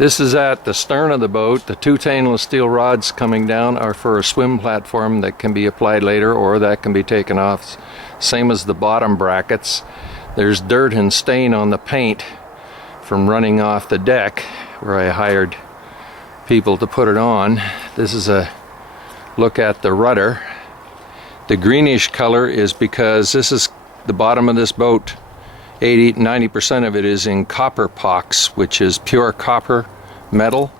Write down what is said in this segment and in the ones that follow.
This is at the stern of the boat. The two stainless steel rods coming down are for a swim platform that can be applied later, or that can be taken off. Same as the bottom brackets. There's dirt and stain on the paint from running off the deck where I hired people to put it on. This is a look at the rudder. The greenish color is because this is the bottom of this boat. 80–90% of it is in copper pox, which is pure copper metal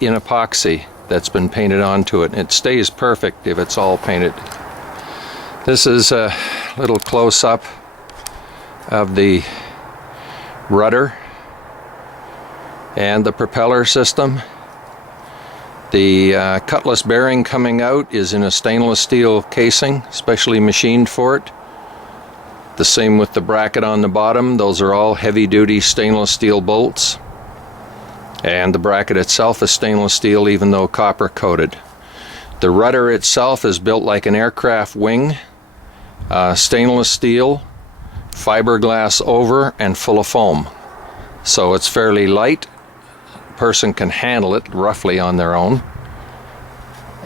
in epoxy that's been painted onto it. It stays perfect if it's all painted. This is a little close-up of the rudder and the propeller system. The cutlass bearing coming out is in a stainless steel casing, specially machined for it. The same with the bracket on the bottom. Those are all heavy-duty stainless steel bolts. And the bracket itself is stainless steel, even though copper coated. The rudder itself is built like an aircraft wing, stainless steel, fiberglass over, and full of foam. So it's fairly light. A person can handle it roughly on their own.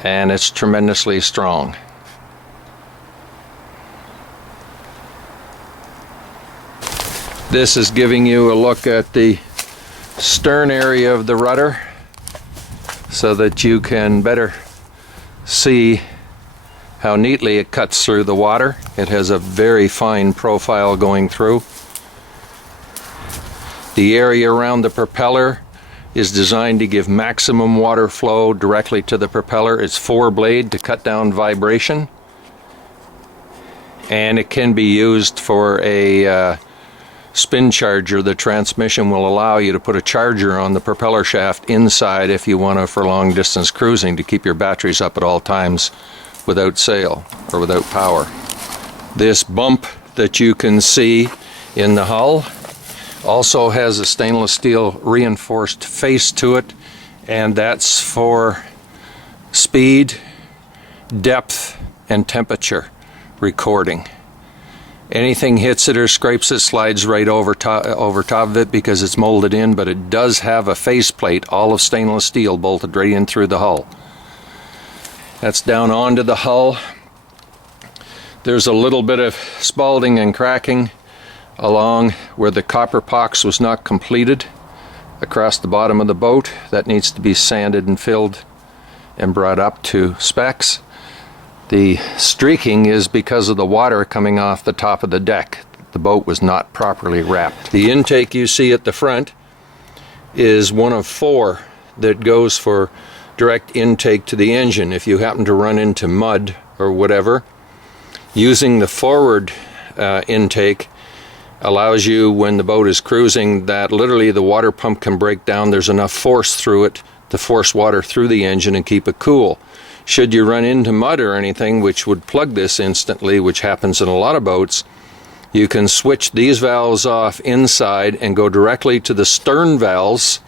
And it's tremendously strong. This is giving you a look at the stern area of the rudder so that you can better see how neatly it cuts through the water. It has a very fine profile going through. The area around the propeller is designed to give maximum water flow directly to the propeller. It's 4-blade to cut down vibration, and it can be used for a spin charger. The transmission will allow you to put a charger on the propeller shaft inside if you want to for long distance cruising to keep your batteries up at all times without sail or without power. This bump that you can see in the hull also has a stainless steel reinforced face to it, and that's for speed, depth, and temperature recording. Anything hits it or scrapes it slides right over top of it because it's molded in, but it does have a faceplate, all of stainless steel, bolted right in through the hull. That's down onto the hull. There's a little bit of spalling and cracking along where the copper pox was not completed across the bottom of the boat. That needs to be sanded and filled and brought up to specs. The streaking is because of the water coming off the top of the deck. The boat was not properly wrapped. The intake you see at the front is one of 4 that goes for direct intake to the engine. If you happen to run into mud or whatever, using the forward intake allows you, when the boat is cruising, that literally the water pump can break down. There's enough force through it to force water through the engine and keep it cool. Should you run into mud or anything, which would plug this instantly, which happens in a lot of boats, you can switch these valves off inside and go directly to the stern valves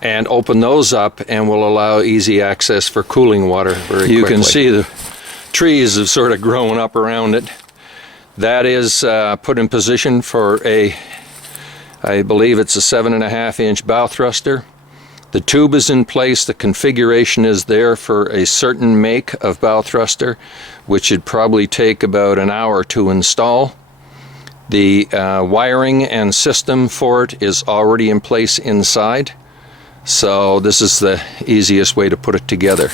and open those up, and will allow easy access for cooling water very quickly. You can see the trees have sort of grown up around it. That is put in position for I believe it's a 7.5-inch bow thruster. The tube is in place. The configuration is there for a certain make of bow thruster, which would probably take about an hour to install. The wiring and system for it is already in place inside, so this is the easiest way to put it together.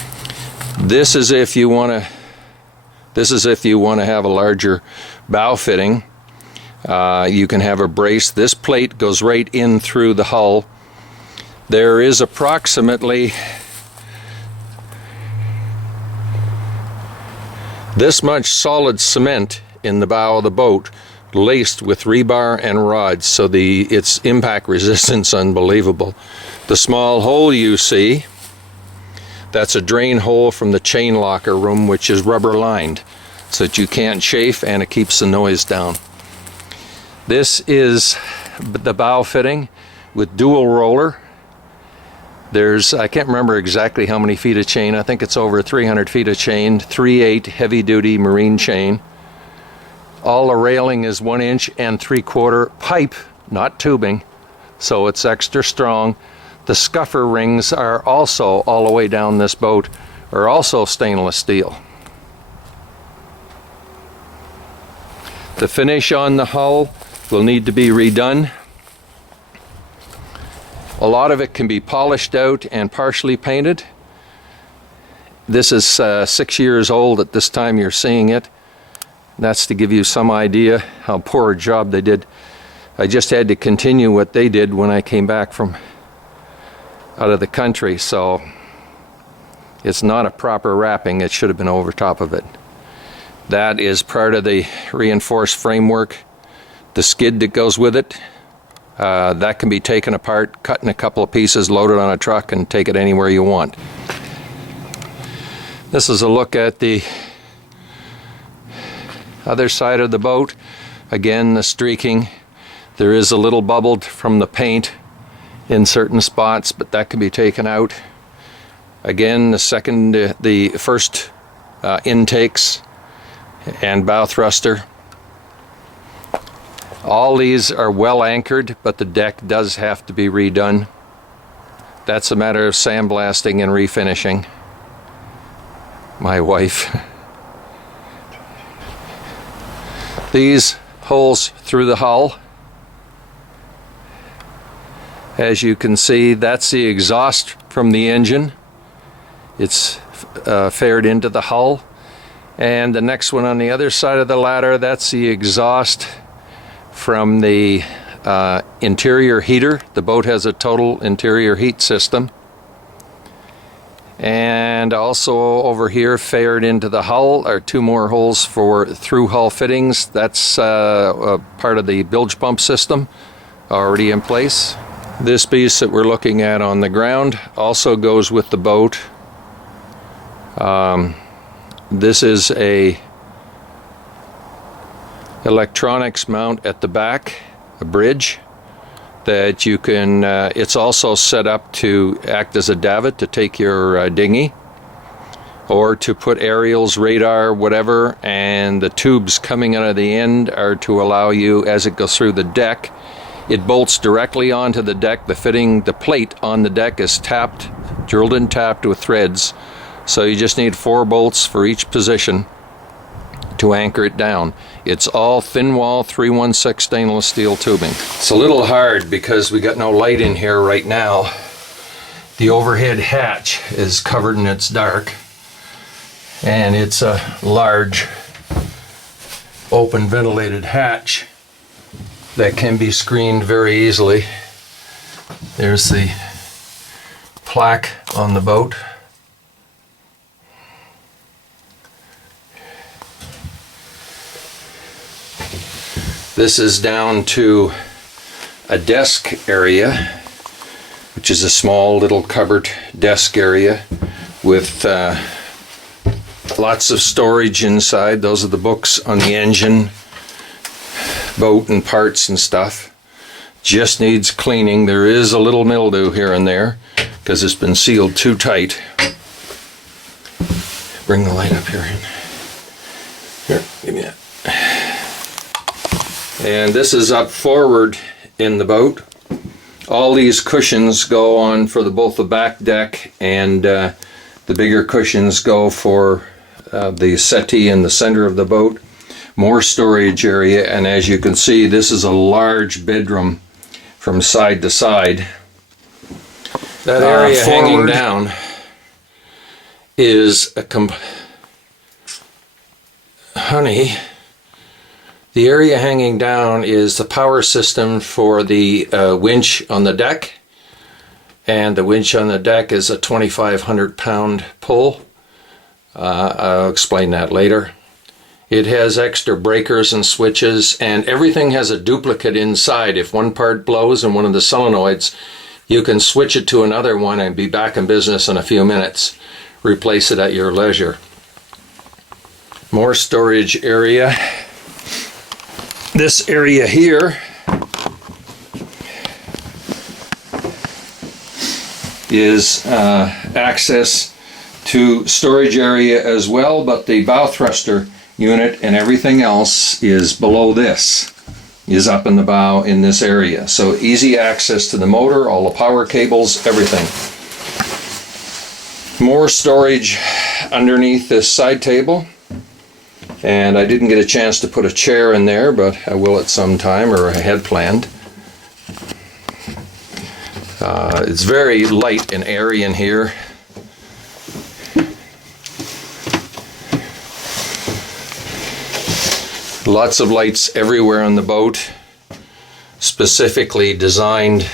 This is if you want to have a larger bow fitting. You can have a brace. This plate goes right in through the hull. There is approximately this much solid cement in the bow of the boat, laced with rebar and rods, so its impact resistance unbelievable. The small hole you see, that's a drain hole from the chain locker room, which is rubber lined so that you can't chafe, and it keeps the noise down. This is the bow fitting with dual roller. There's, I can't remember exactly how many feet of chain. I think it's over 300 feet of chain, 3/8 heavy-duty marine chain. All the railing is 1 3/4 pipe, not tubing, so it's extra strong. The scuffer rings are also all the way down this boat, are also stainless steel. The finish on the hull will need to be redone. A lot of it can be polished out and partially painted. This is 6 years old at this time you're seeing it. That's to give you some idea how poor a job they did. I just had to continue what they did when I came back from out of the country, so it's not a proper wrapping. It should have been over top of it. That is part of the reinforced framework. The skid that goes with it, that can be taken apart, cut in a couple of pieces, loaded on a truck, and take it anywhere you want. This is a look at the other side of the boat. Again, the streaking. There is a little bubbled from the paint in certain spots, but that can be taken out. Again, the first intakes and bow thruster. All these are well anchored, but the deck does have to be redone. That's a matter of sandblasting and refinishing. My wife. These holes through the hull. As you can see, that's the exhaust from the engine. It's fared into the hull. And the next one on the other side of the ladder, that's the exhaust from the interior heater. The boat has a total interior heat system. And also over here, fared into the hull, are two more holes for through hull fittings. That's part of the bilge pump system already in place. This piece that we're looking at on the ground also goes with the boat. This is a electronics mount at the back, a bridge that you can, it's also set up to act as a davit to take your dinghy, or to put aerials, radar, whatever, and the tubes coming out of the end are to allow you, as it goes through the deck, it bolts directly onto the deck. The plate on the deck is tapped, drilled and tapped with threads, so you just need 4 bolts for each position to anchor it down. It's all thin wall 316 stainless steel tubing. It's a little hard because we got no light in here right now. The overhead hatch is covered and it's dark, and it's a large open ventilated hatch that can be screened very easily. There's the plaque on the boat. This is down to a desk area, which is a small little cupboard desk area with lots of storage inside. Those are the books on the engine, boat, and parts and stuff. Just needs cleaning. There is a little mildew here and there because it's been sealed too tight. Bring the light up here. Here, give me that. And this is up forward in the boat. All these cushions go on for both the back deck, and the bigger cushions go for the settee in the center of the boat. More storage area, and as you can see, this is a large bedroom from side to side. That area hanging down is a the area hanging down is the power system for the winch on the deck, and the winch on the deck is a 2,500 pound pull. I'll explain that later. It has extra breakers and switches, and everything has a duplicate inside. If one part blows in one of the solenoids, you can switch it to another one and be back in business in a few minutes. Replace it at your leisure. More storage area. This area here is access to storage area as well, but the bow thruster unit and everything else is below this. is up in the bow in this area. So easy access to the motor, all the power cables, everything. More storage underneath this side table. And I didn't get a chance to put a chair in there, but I will at some time, or I had planned. It's very light and airy in here. Lots of lights everywhere on the boat, specifically designed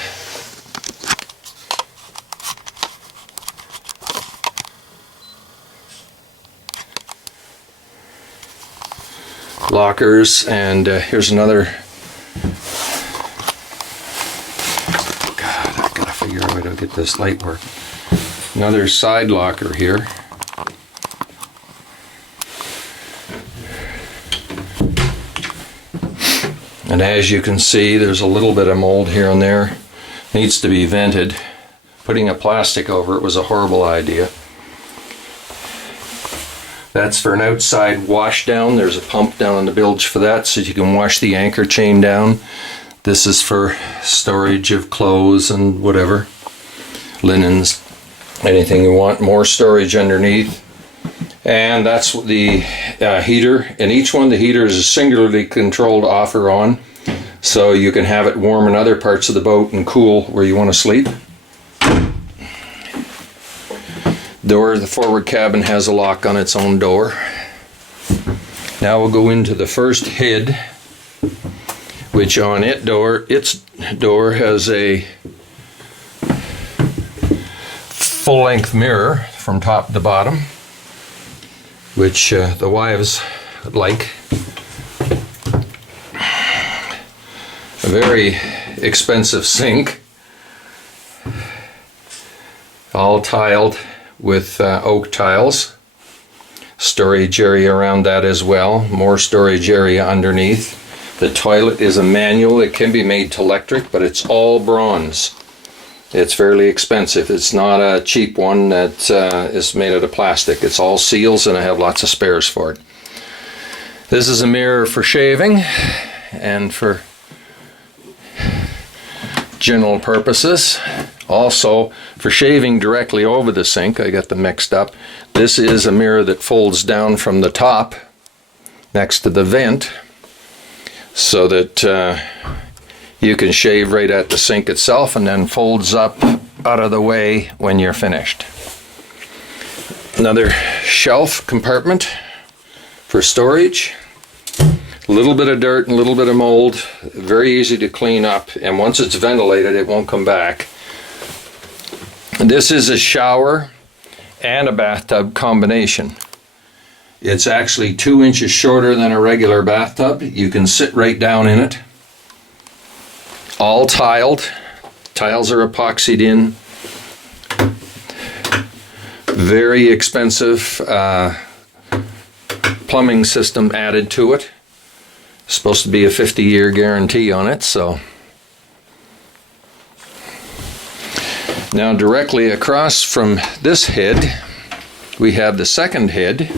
lockers, and here's another. God, I gotta figure out how to get this light working. Another side locker here. And as you can see, there's a little bit of mold here and there. Needs to be vented. Putting a plastic over it was a horrible idea. That's for an outside wash down. There's a pump down on the bilge for that, so you can wash the anchor chain down. This is for storage of clothes and whatever. Linens, anything you want. More storage underneath. And that's the heater. In each one, the heater is singularly controlled off or on, so you can have it warm in other parts of the boat and cool where you want to sleep. Door, the forward cabin has a lock on its own door. Now we'll go into the first head, which on its door has a full-length mirror from top to bottom, which the wives like. A very expensive sink, all tiled with oak tiles. Storage area around that as well. More storage area underneath. The toilet is a manual. It can be made to electric, but it's all bronze. It's fairly expensive. It's not a cheap one that is made out of plastic. It's all seals, and I have lots of spares for it. This is a mirror for shaving and for general purposes. Also, for shaving directly over the sink, I got them mixed up. This is a mirror that folds down from the top next to the vent, so that you can shave right at the sink itself, and then folds up out of the way when you're finished. Another shelf compartment for storage. A little bit of dirt and a little bit of mold. Very easy to clean up, and once it's ventilated, it won't come back. This is a shower and a bathtub combination. It's actually 2 inches shorter than a regular bathtub. You can sit right down in it. All tiled. Tiles are epoxied in. Very expensive plumbing system added to it. Supposed to be a 50-year guarantee on it, so. Now directly across from this head, we have the second head,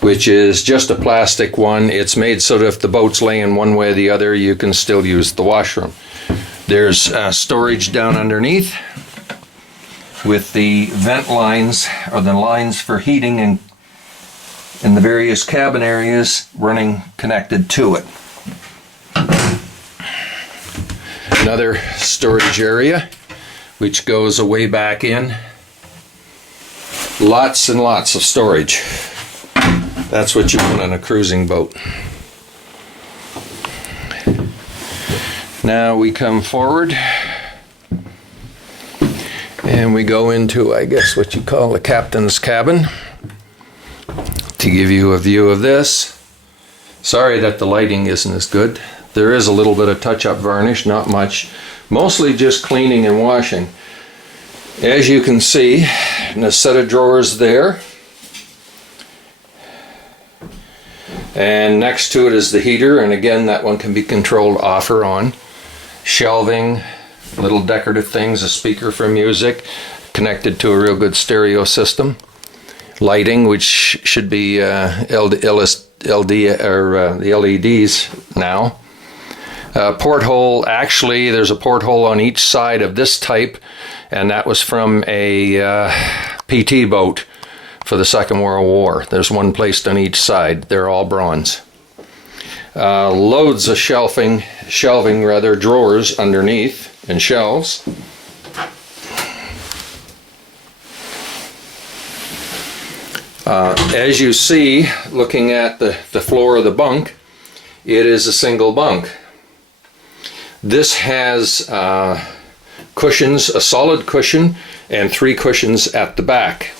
which is just a plastic one. It's made so that if the boat's laying one way or the other, you can still use the washroom. There's storage down underneath with the vent lines, or the lines for heating and in the various cabin areas running connected to it. Another storage area which goes away back in. Lots and lots of storage. That's what you want on a cruising boat. Now we come forward and we go into, I guess, what you call the captain's cabin. To give you a view of this. Sorry that the lighting isn't as good. There is a little bit of touch-up varnish, not much. Mostly just cleaning and washing. As you can see, in a set of drawers there. And next to it is the heater, and again that one can be controlled off or on. Shelving, little decorative things, a speaker for music, connected to a real good stereo system. Lighting, which should be the LEDs now. Porthole, actually, there's a porthole on each side of this type, and that was from a PT boat for the Second World War. There's one placed on each side. They're all bronze. Loads of shelving, drawers underneath and shelves. As you see, looking at the floor of the bunk, it is a single bunk. This has cushions, a solid cushion, and 3 cushions at the back.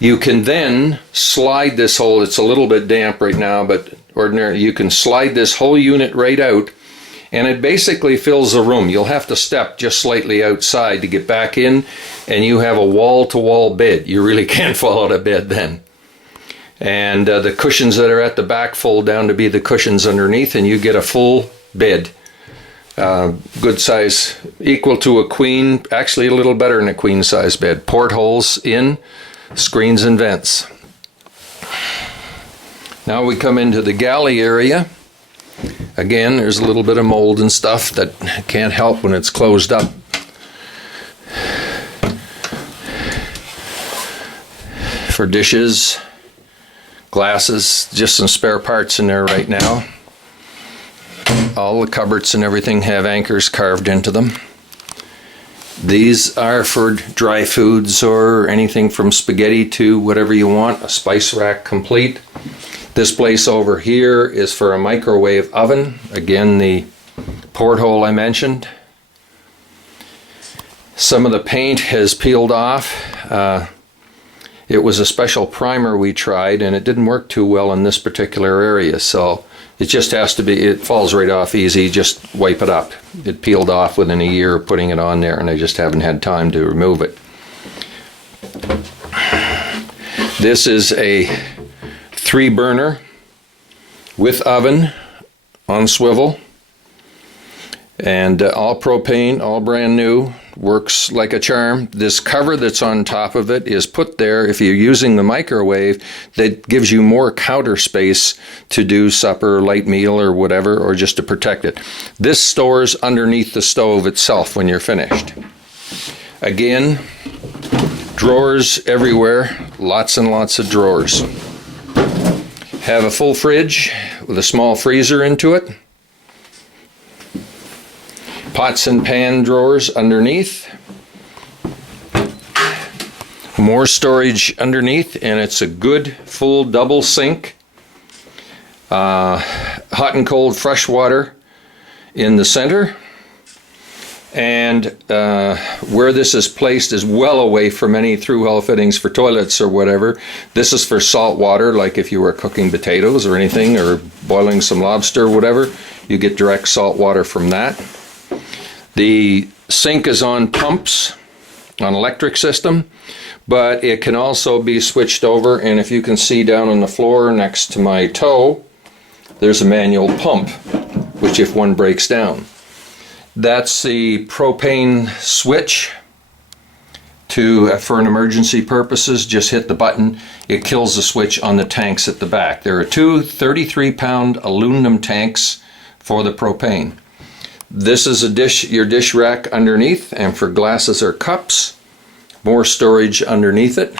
You can then slide this whole, it's a little bit damp right now, but ordinarily you can slide this whole unit right out, and it basically fills the room. You'll have to step just slightly outside to get back in, and you have a wall-to-wall bed. You really can't fall out of bed then. And the cushions that are at the back fold down to be the cushions underneath, and you get a full bed. Good size, equal to a queen, actually a little better than a queen size bed. Portholes in, screens and vents. Now we come into the galley area. Again, there's a little bit of mold and stuff that can't help when it's closed up. For dishes, glasses, just some spare parts in there right now. All the cupboards and everything have anchors carved into them. These are for dry foods or anything from spaghetti to whatever you want. A spice rack complete. This place over here is for a microwave oven. Again, the porthole I mentioned. Some of the paint has peeled off. It was a special primer we tried, and it didn't work too well in this particular area, so it just has to be, it falls right off easy. Just wipe it up. It peeled off within a year of putting it on there, and I just haven't had time to remove it. This is a 3-burner with oven on swivel, and all propane, all brand new, works like a charm. This cover that's on top of it is put there if you're using the microwave. That gives you more counter space to do supper, light meal, or whatever, or just to protect it. This stores underneath the stove itself when you're finished. Again, drawers everywhere, lots and lots of drawers. Have a full fridge with a small freezer into it. Pots and pan drawers underneath. More storage underneath, and it's a good full double sink. Hot and cold fresh water in the center. And where this is placed is well away from any through-hole fittings for toilets or whatever. This is for salt water, like if you were cooking potatoes or anything, or boiling some lobster or whatever. You get direct salt water from that. The sink is on pumps, on electric system, but it can also be switched over, and if you can see down on the floor next to my toe, there's a manual pump, which if one breaks down. That's the propane switch for an emergency purposes. Just hit the button. It kills the switch on the tanks at the back. There are 2 33-pound aluminum tanks for the propane. This is your dish rack underneath, and for glasses or cups, more storage underneath it.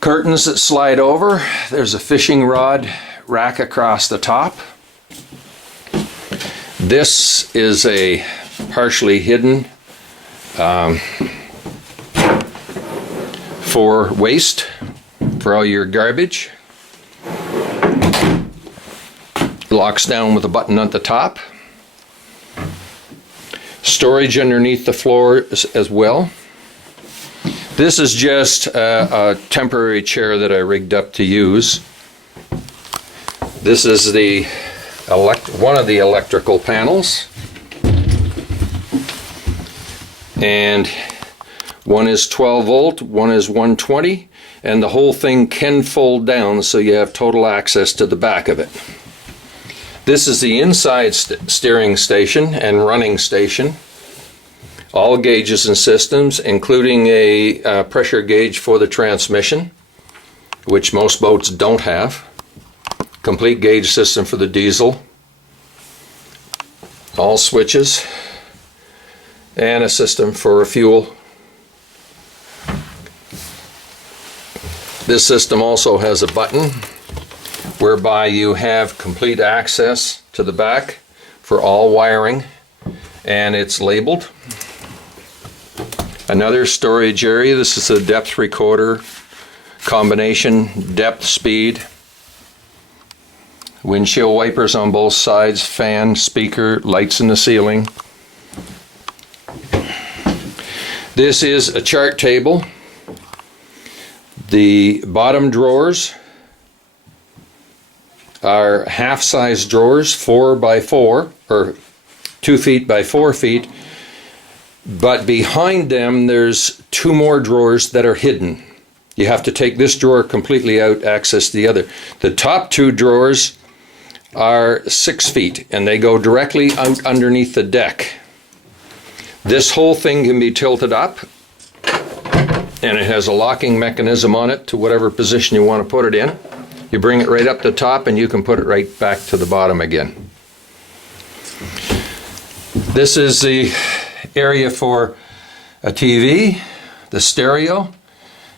Curtains that slide over. There's a fishing rod rack across the top. This is a partially hidden for waste, for all your garbage. Locks down with a button at the top. Storage underneath the floor as well. This is just a temporary chair that I rigged up to use. This is the one of the electrical panels. And one is 12 volt, one is 120, and the whole thing can fold down so you have total access to the back of it. This is the inside steering station and running station. All gauges and systems, including a pressure gauge for the transmission, which most boats don't have. Complete gauge system for the diesel. all switches, and a system for fuel. This system also has a button whereby you have complete access to the back for all wiring, and it's labeled. Another storage area. This is a depth recorder, combination depth, speed, windshield wipers on both sides, fan, speaker, lights in the ceiling. This is a chart table. The bottom drawers are half-size drawers, 4 by 4, or 2 feet by 4 feet, but behind them there's 2 more drawers that are hidden. You have to take this drawer completely out, access the other. The top 2 drawers are 6 feet, and they go directly underneath the deck. This whole thing can be tilted up, and it has a locking mechanism on it to whatever position you want to put it in. You bring it right up the top and you can put it right back to the bottom again. This is the area for a TV, the stereo,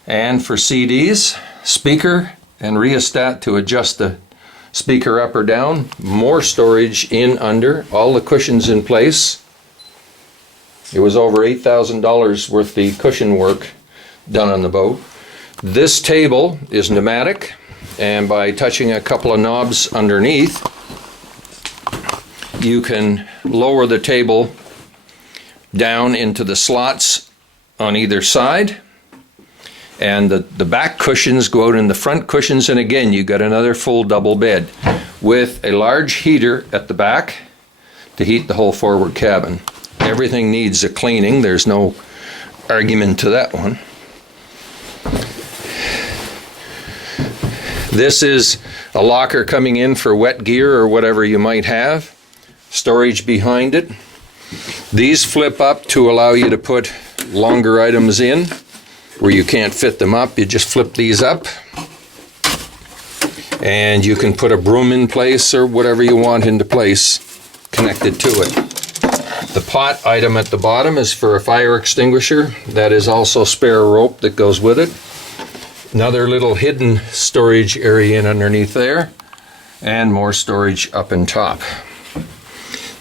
and for CDs, speaker and rheostat to adjust the speaker up or down. More storage in under, all the cushions in place. It was over $8,000 worth the cushion work done on the boat. This table is pneumatic, and by touching a couple of knobs underneath, you can lower the table down into the slots on either side, and the back cushions go out in the front cushions, and again you got another full double bed with a large heater at the back to heat the whole forward cabin. Everything needs a cleaning, there's no argument to that one. This is a locker coming in for wet gear or whatever you might have. Storage behind it. These flip up to allow you to put longer items in where you can't fit them up. You just flip these up and you can put a broom in place or whatever you want into place connected to it. The pot item at the bottom is for a fire extinguisher. That is also spare rope that goes with it. Another little hidden storage area in underneath there, and more storage up and top.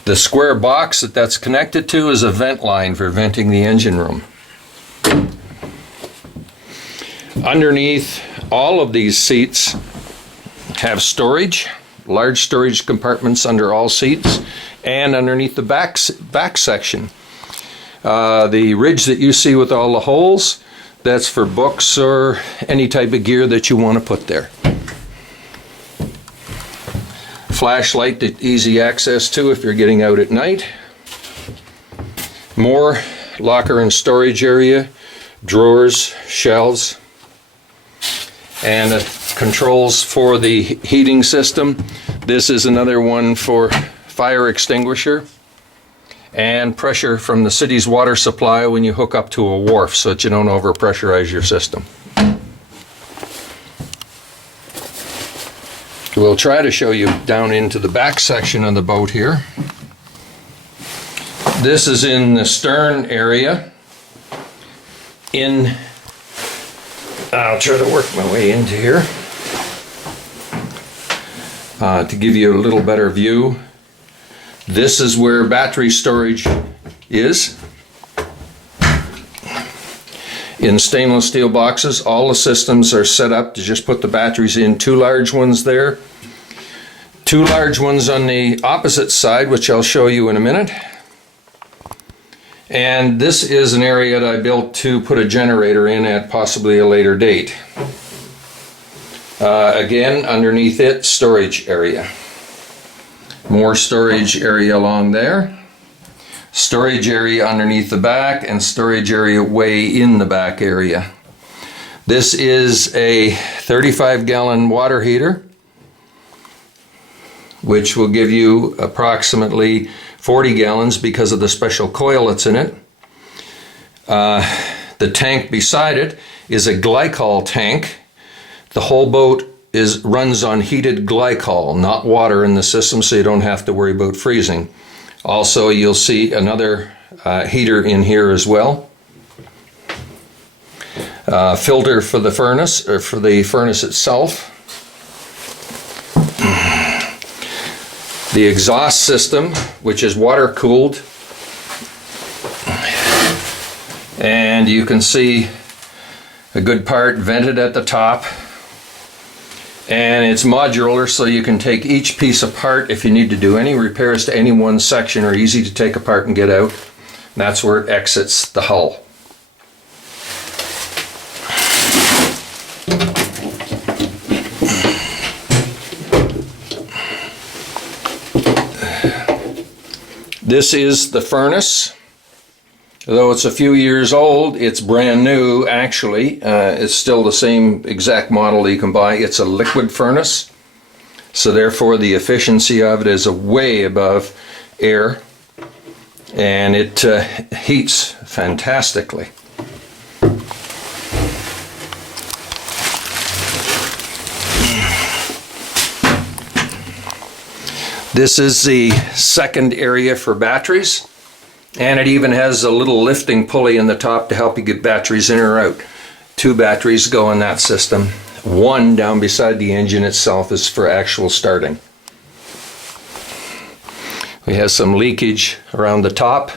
The square box that's connected to is a vent line for venting the engine room. Underneath all of these seats have storage, large storage compartments under all seats, and underneath the back section. The ridge that you see with all the holes, that's for books or any type of gear that you want to put there. Flashlight that easy access to if you're getting out at night. More locker and storage area, drawers, shelves, and controls for the heating system. This is another one for fire extinguisher and pressure from the city's water supply when you hook up to a wharf so that you don't overpressurize your system. We'll try to show you down into the back section of the boat here. This is in the stern area. I'll try to work my way into here to give you a little better view. This is where battery storage is. In stainless steel boxes, all the systems are set up to just put the batteries in. 2 large ones there, 2 large ones on the opposite side, which I'll show you in a minute. And this is an area that I built to put a generator in at possibly a later date. Again, underneath it, storage area. More storage area along there. Storage area underneath the back, and storage area way in the back area. This is a 35-gallon water heater, which will give you approximately 40 gallons because of the special coil that's in it. The tank beside it is a glycol tank. The whole boat runs on heated glycol, not water in the system, so you don't have to worry about freezing. Also, you'll see another heater in here as well. Filter for the furnace, or for the furnace itself. The exhaust system, which is water cooled. And you can see a good part vented at the top. And it's modular, so you can take each piece apart if you need to do any repairs to any one section, or easy to take apart and get out. And that's where it exits the hull. This is the furnace. Though it's a few years old, it's brand new actually. It's still the same exact model you can buy. It's a liquid furnace, so therefore the efficiency of it is way above air, and it heats fantastically. This is the second area for batteries. And it even has a little lifting pulley in the top to help you get batteries in or out. 2 batteries go in that system. 1 down beside the engine itself is for actual starting. We have some leakage around the top.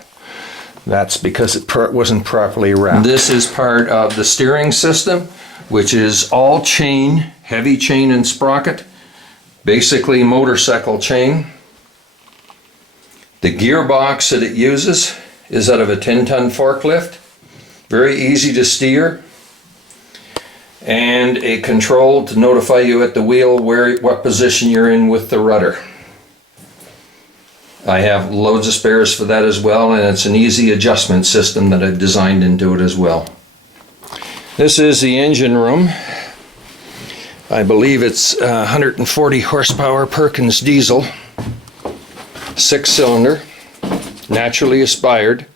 That's because it wasn't properly wrapped. This is part of the steering system, which is all chain, heavy chain and sprocket. Basically motorcycle chain. The gearbox that it uses is out of a 10-ton forklift. Very easy to steer. And a control to notify you at the wheel what position you're in with the rudder. I have loads of spares for that as well, and it's an easy adjustment system that I've designed into it as well. This is the engine room. I believe it's 140 horsepower Perkins diesel. 6-cylinder, naturally aspired.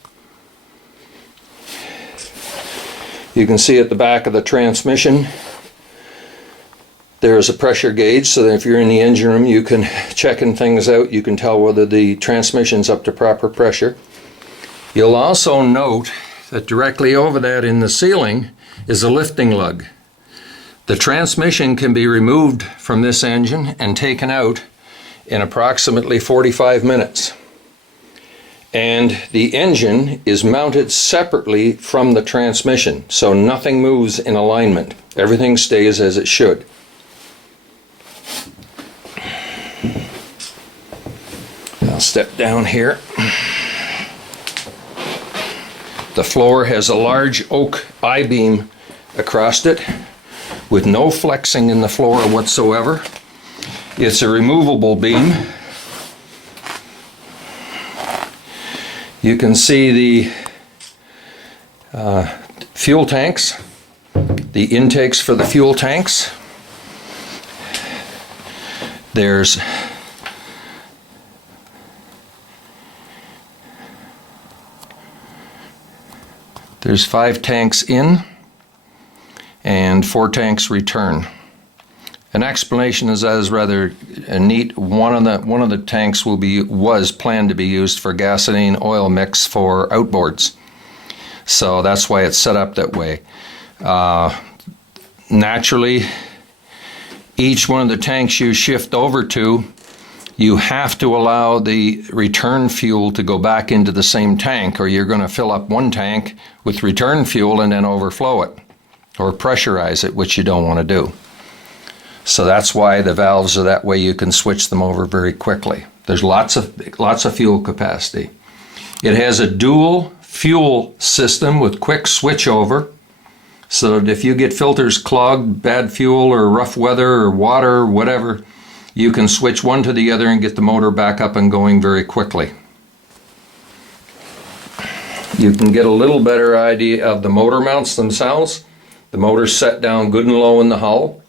You can see at the back of the transmission there's a pressure gauge, so that if you're in the engine room you can checking things out, you can tell whether the transmission's up to proper pressure. You'll also note that directly over that in the ceiling is a lifting lug. The transmission can be removed from this engine and taken out in approximately 45 minutes. And the engine is mounted separately from the transmission, so nothing moves in alignment. Everything stays as it should. I'll step down here. The floor has a large oak I-beam across it with no flexing in the floor whatsoever. It's a removable beam. You can see the fuel tanks, the intakes for the fuel tanks. There's There's 5 tanks in and 4 tanks return. An explanation is that is rather neat. One of the tanks was planned to be used for gasoline oil mix for outboards. So that's why it's set up that way. Naturally, each one of the tanks you shift over to, you have to allow the return fuel to go back into the same tank, or you're going to fill up one tank with return fuel and then overflow it or pressurize it, which you don't want to do. So that's why the valves are that way. You can switch them over very quickly. There's lots of fuel capacity. It has a dual fuel system with quick switchover, so that if you get filters clogged, bad fuel or rough weather or water or whatever, you can switch one to the other and get the motor back up and going very quickly. You can get a little better idea of the motor mounts themselves. The motor's set down good and low in the hull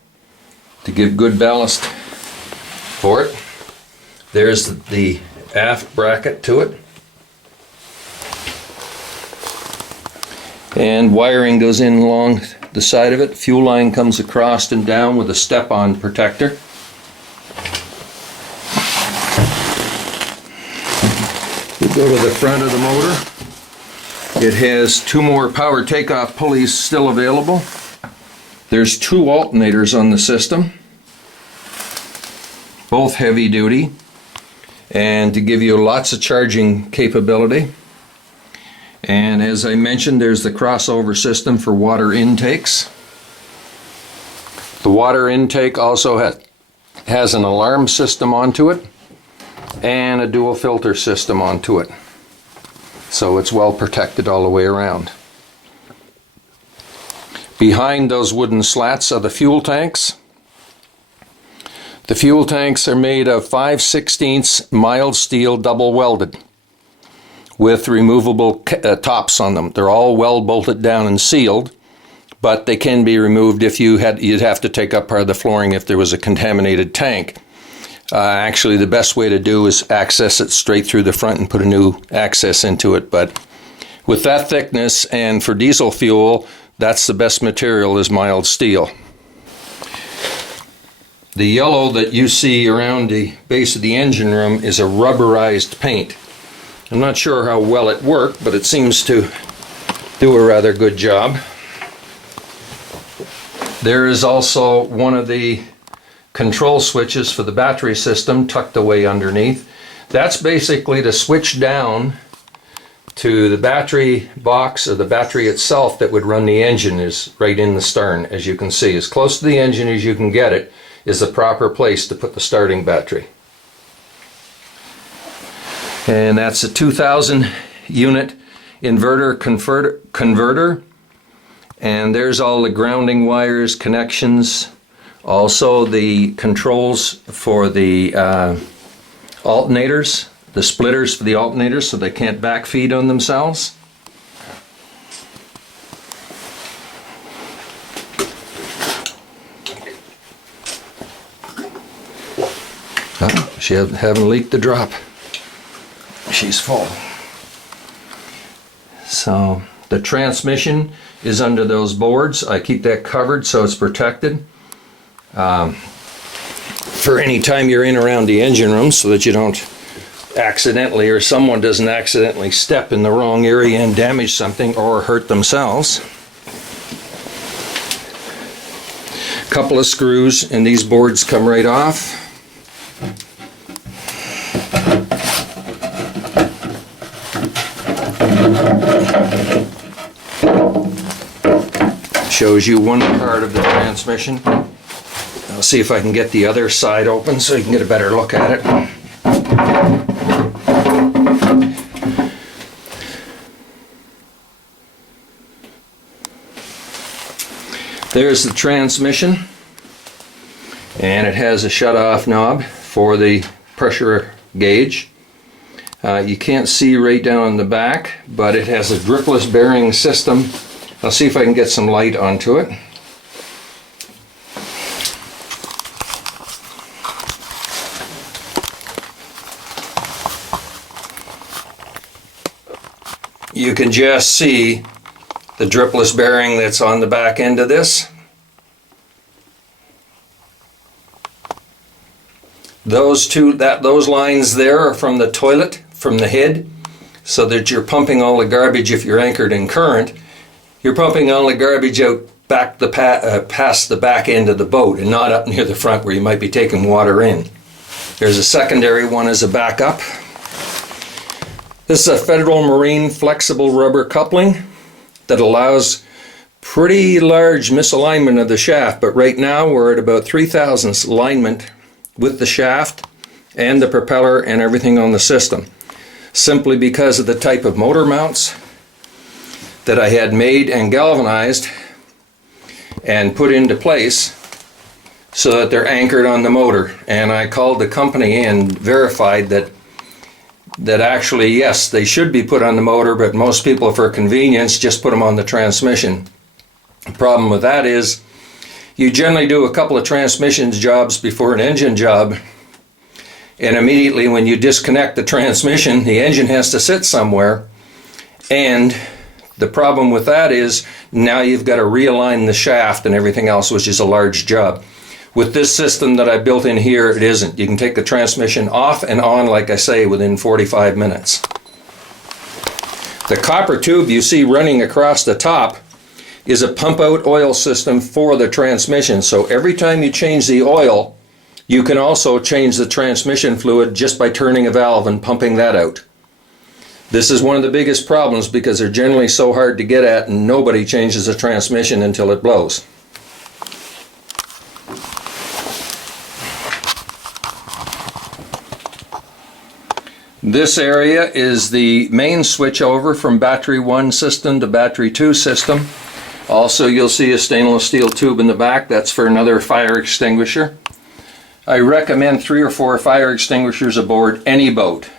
to give good ballast for it. There's the aft bracket to it. And wiring goes in along the side of it. Fuel line comes across and down with a step-on protector. Go to the front of the motor. It has 2 more power takeoff pulleys still available. There's 2 alternators on the system, both heavy duty, and to give you lots of charging capability. And as I mentioned, there's the crossover system for water intakes. The water intake also has an alarm system onto it and a dual filter system onto it. So it's well protected all the way around. Behind those wooden slats are the fuel tanks. The fuel tanks are made of 5/16 mild steel double welded with removable tops on them. They're all well bolted down and sealed, but they can be removed if you'd have to take up part of the flooring if there was a contaminated tank. Actually, the best way to do is access it straight through the front and put a new access into it. But with that thickness and for diesel fuel, that's the best material is mild steel. The yellow that you see around the base of the engine room is a rubberized paint. I'm not sure how well it worked, but it seems to do a rather good job. There is also one of the control switches for the battery system tucked away underneath. That's basically to switch down to the battery box or the battery itself that would run the engine is right in the stern, as you can see. As close to the engine as you can get it is the proper place to put the starting battery. And that's a 2000 unit inverter converter. And there's all the grounding wires, connections, also the controls for the alternators, the splitters for the alternators so they can't backfeed on themselves. Oh, she haven't leaked the drop. She's full. So the transmission is under those boards. I keep that covered so it's protected for any time you're in around the engine room so that you don't accidentally or someone doesn't accidentally step in the wrong area and damage something or hurt themselves. A couple of screws and these boards come right off. Shows you one part of the transmission. I'll see if I can get the other side open so you can get a better look at it. There's the transmission, and it has a shut-off knob for the pressure gauge. You can't see right down on the back, but it has a dripless bearing system. I'll see if I can get some light onto it. You can just see the dripless bearing that's on the back end of this. Those lines there are from the toilet, from the head, so that you're pumping all the garbage. If you're anchored in current, you're pumping all the garbage out back past the back end of the boat and not up near the front where you might be taking water in. There's a secondary one as a backup. This is a Federal Marine flexible rubber coupling that allows pretty large misalignment of the shaft, but right now we're at about 3/1000 alignment with the shaft and the propeller and everything on the system, simply because of the type of motor mounts that I had made and galvanized and put into place so that they're anchored on the motor. And I called the company and verified that actually, yes, they should be put on the motor, but most people, for convenience, just put them on the transmission. The problem with that is you generally do a couple of transmissions jobs before an engine job, and immediately when you disconnect the transmission, the engine has to sit somewhere, and the problem with that is now you've got to realign the shaft and everything else, which is a large job. With this system that I built in here, it isn't. You can take the transmission off and on, like I say, within 45 minutes. The copper tube you see running across the top is a pump out oil system for the transmission. So every time you change the oil, you can also change the transmission fluid just by turning a valve and pumping that out. This is one of the biggest problems because they're generally so hard to get at and nobody changes the transmission until it blows. This area is the main switch over from battery 1 system to battery 2 system. Also, you'll see a stainless steel tube in the back. That's for another fire extinguisher. I recommend 3 or 4 fire extinguishers aboard any boat.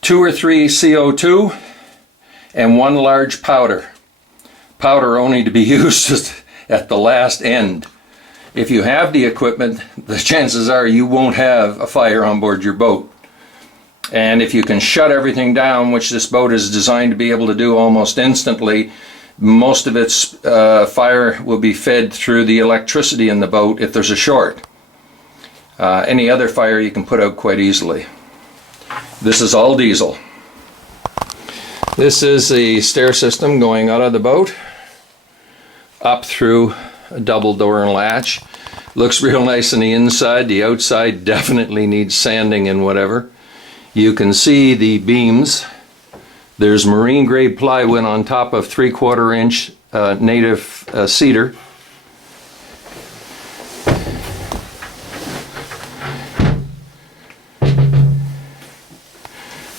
2 or 3 CO2 and 1 large powder. Powder only to be used at the last end. If you have the equipment, the chances are you won't have a fire on board your boat. And if you can shut everything down, which this boat is designed to be able to do almost instantly, most of its fire will be fed through the electricity in the boat if there's a short. Any other fire you can put out quite easily. This is all diesel. This is the stair system going out of the boat, up through a double door and latch. Looks real nice on the inside. The outside definitely needs sanding and whatever. You can see the beams. There's marine grade plywood on top of 3/4 inch native cedar.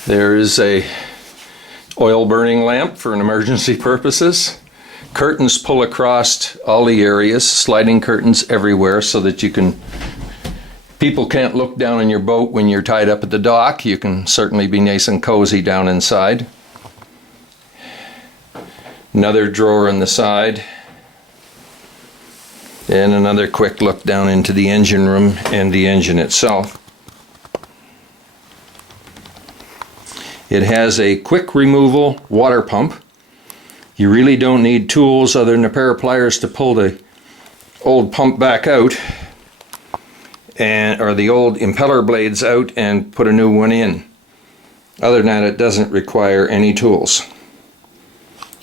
There is a oil burning lamp for an emergency purposes. Curtains pull across all the areas, sliding curtains everywhere so that you can people can't look down on your boat when you're tied up at the dock. You can certainly be nice and cozy down inside. Another drawer on the side. And another quick look down into the engine room and the engine itself. It has a quick removal water pump. You really don't need tools other than a pair of pliers to pull the old pump back out. Or the old impeller blades out and put a new one in. Other than that, it doesn't require any tools.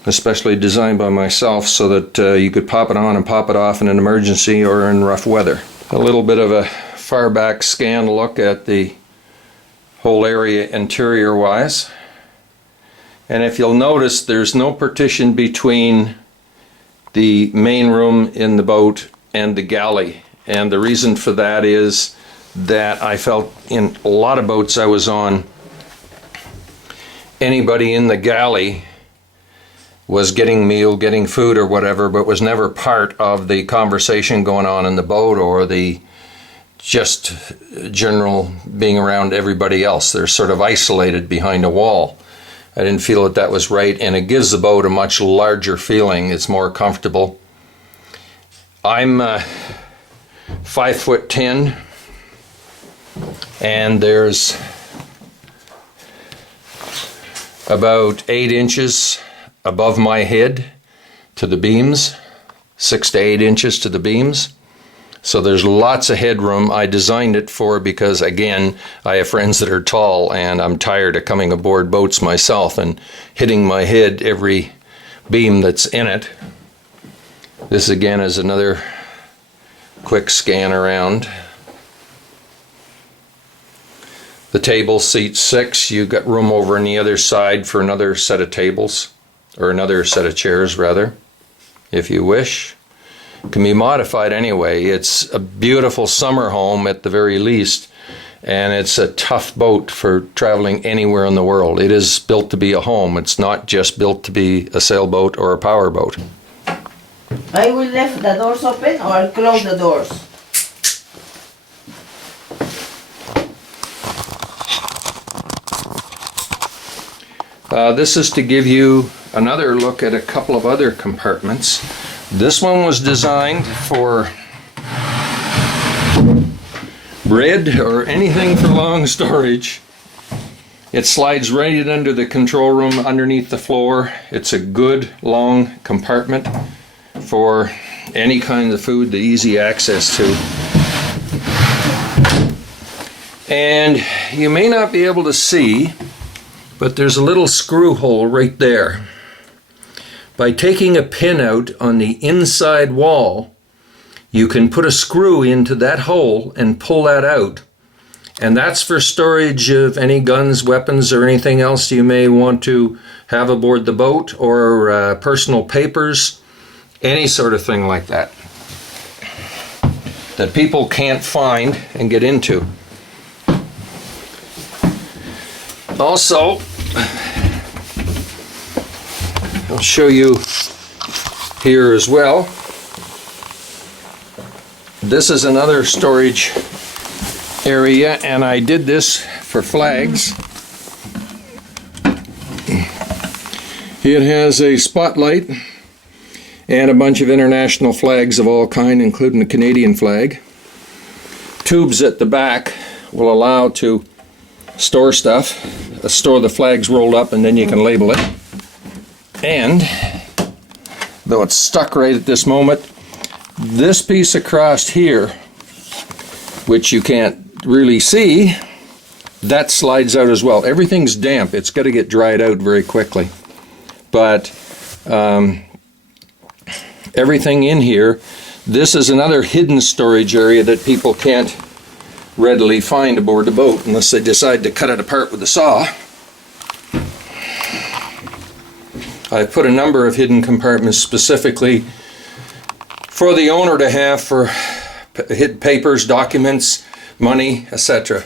Especially designed by myself so that you could pop it on and pop it off in an emergency or in rough weather. A little bit of a far back scan look at the whole area interior wise. And if you'll notice, there's no partition between the main room in the boat and the galley. And the reason for that is that I felt in a lot of boats I was on, anybody in the galley was getting meal, getting food or whatever, but was never part of the conversation going on in the boat or the just general being around everybody else. They're sort of isolated behind a wall. I didn't feel that that was right, and it gives the boat a much larger feeling. It's more comfortable. I'm 5'10", and there's about 8 inches above my head to the beams, 6 to 8 inches to the beams. So there's lots of headroom. I designed it for because, again, I have friends that are tall and I'm tired of coming aboard boats myself and hitting my head every beam that's in it. This again is another quick scan around. The table seats 6. You've got room over on the other side for another set of tables, or another set of chairs rather, if you wish. It can be modified anyway. It's a beautiful summer home at the very least, and it's a tough boat for traveling anywhere in the world. It is built to be a home. It's not just built to be a sailboat or a power boat. I will leave the doors open or close the doors. This is to give you another look at a couple of other compartments. This one was designed for bread or anything for long storage. It slides right under the control room underneath the floor. It's a good long compartment for any kind of food, the easy access to. And you may not be able to see, But there's a little screw hole right there. By taking a pin out on the inside wall, you can put a screw into that hole and pull that out. And that's for storage of any guns, weapons, or anything else you may want to have aboard the boat, or personal papers, any sort of thing like that, that people can't find and get into. Also, I'll show you here as well. This is another storage area, and I did this for flags. It has a spotlight and a bunch of international flags of all kind, including the Canadian flag. Tubes at the back will allow to store stuff, store the flags rolled up, and then you can label it. And though it's stuck right at this moment, this piece across here, which you can't really see, that slides out as well. Everything's damp. It's got to get dried out very quickly. But everything in here, this is another hidden storage area that people can't readily find aboard the boat unless they decide to cut it apart with a saw. I've put a number of hidden compartments specifically for the owner to have for hid papers, documents, money, etc.